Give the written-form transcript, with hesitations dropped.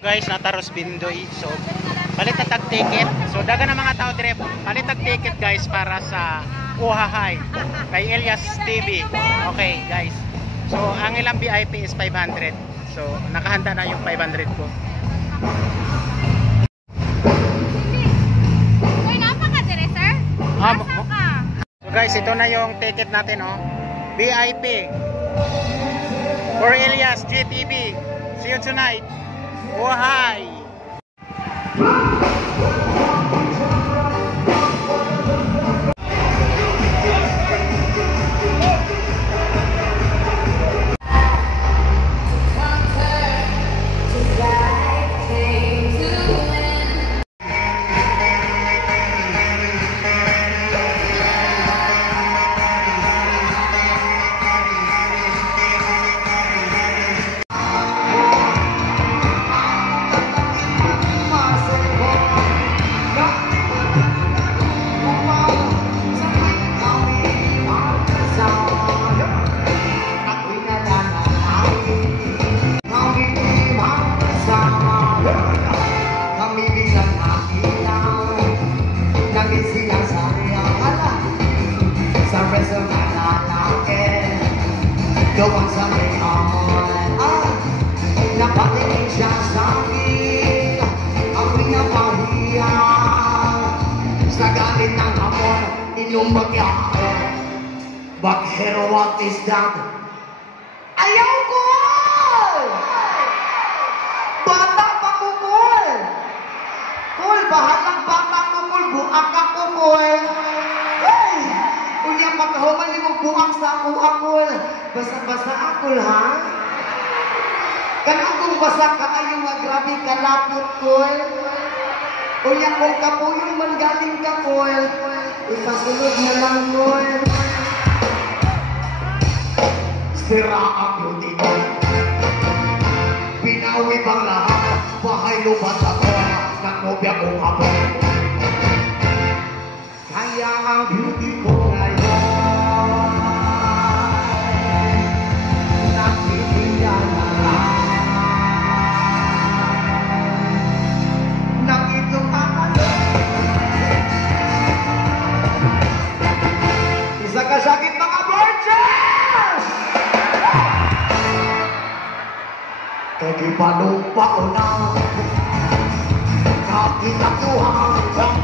Guys, nataros Bindoy. So, palit na tag ticket. So, daga na mga tao dire. Palit tag ticket guys para sa Uhahay kay Elias TV. Okay, guys. So, ang ilang VIP is 500. So, nakahanda na yung 500 ko. Sir, napaka dire, sir? So, guys, ito na yung ticket natin, oh. VIP for Elias GTV. See you tonight. Uhahay. Gawang sa may napatingin siya sa akin, ang pinapahiya sa galit ng amor, inumbag niya ako. But hero, what is that? Ayaw ko! Bata pa ko, Kul! Kul, bahalang bata ko, Kul, buak ako, Kul! Hey! Unya pagkahuman ni mong buak sa ako, Kul! Basa-basa ako, ha? Kanang kung basa ka ayaw grabe kalapot, Kul. Unya kung kapuyong man galing ka, Kul. Ipasunod na lang, Kul. Sira ako dito. Pinawi bang lahat? Bahay lupat ako. Nangobya kong hapon. Kaya ang beauty ko ngayon. Isa ka sakit mga virgins! Kagibalong pa ko na, kakita ko hanggang